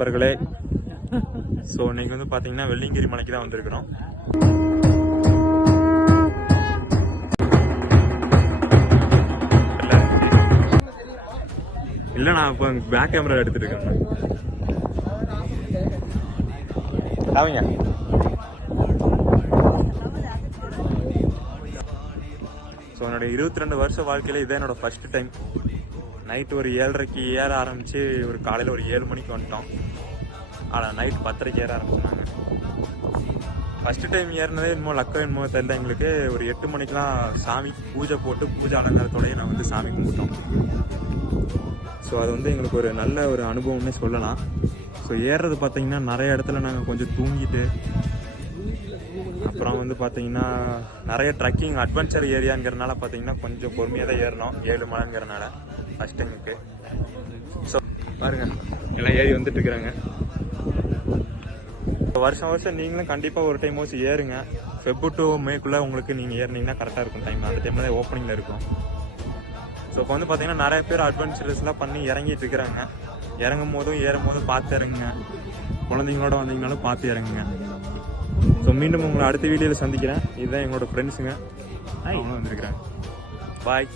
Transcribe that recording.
நண்பர்களே. ஸோ இன்னைக்கு வந்து பார்த்தீங்கன்னா வெள்ளியங்கிரி மலைக்கு தான் வந்திருக்கிறோம். இல்லை நான் இப்போ பேக் கேமரா எடுத்துட்டு இருக்கேன். ஸோ என்னோட 22 வருஷ வாழ்க்கையில் இதான் என்னோட ஃபர்ஸ்ட் டைம். நைட்டு ஒரு 7:30க்கு ஏற ஆரம்பித்து ஒரு காலையில் ஒரு 7 மணிக்கு வந்துட்டோம். ஆனால் நைட் 10:30க்கு ஏற ஆரம்பிச்சினாங்க. ஃபஸ்ட்டு டைம் ஏறினதே என்னமோ லக்கம் என்னமோ தெரியல எங்களுக்கு. ஒரு 8 மணிக்கெலாம் சாமிக்கு பூஜை போட்டு பூஜை அலங்காரத்தோடய நான் வந்து சாமி கும்பிட்டோம். ஸோ அது வந்து எங்களுக்கு ஒரு நல்ல ஒரு அனுபவம்னே சொல்லலாம். ஸோ ஏறுறது பார்த்தீங்கன்னா நிறைய இடத்துல நாங்கள் கொஞ்சம் தூங்கிட்டு, அப்புறம் வந்து பார்த்தீங்கன்னா நிறைய ட்ரக்கிங் அட்வென்ச்சர் ஏரியாங்கிறனால பார்த்தீங்கன்னா கொஞ்சம் பொறுமையாக தான் ஏறினோம். 7 மலைங்கிறனால ஃபஸ்ட் டைமுக்கு. ஸோ பாருங்க எல்லாம் ஏறி வந்துட்டு இருக்கிறாங்க. வருஷம் வருஷம் நீங்களும் கண்டிப்பாக ஒரு டைம் வச்சு ஏறுங்க. Feb to Mayக்குள்ளே உங்களுக்கு நீங்கள் ஏறினீங்கன்னா கரெக்டாக இருக்கும் டைம். அந்த டைமில் தான் ஓப்பனிங்கில் இருக்கும். ஸோ இப்போ வந்து பார்த்தீங்கன்னா நிறைய பேர் அட்வென்ச்சர்ஸ்லாம் பண்ணி இறங்கிட்டு இருக்கிறாங்க. இறங்கும் போதும் ஏறும் போதும் பார்த்து இறங்குங்க. குழந்தைங்களோட வந்தீங்கனாலும் பார்த்து இறங்குங்க. ஸோ மீண்டும் உங்களை அடுத்த வீடியோவில் சந்திக்கிறேன். இதுதான் எங்களோட ஃப்ரெண்ட்ஸுங்க, அவங்க வந்திருக்கிறாங்க. பாய்.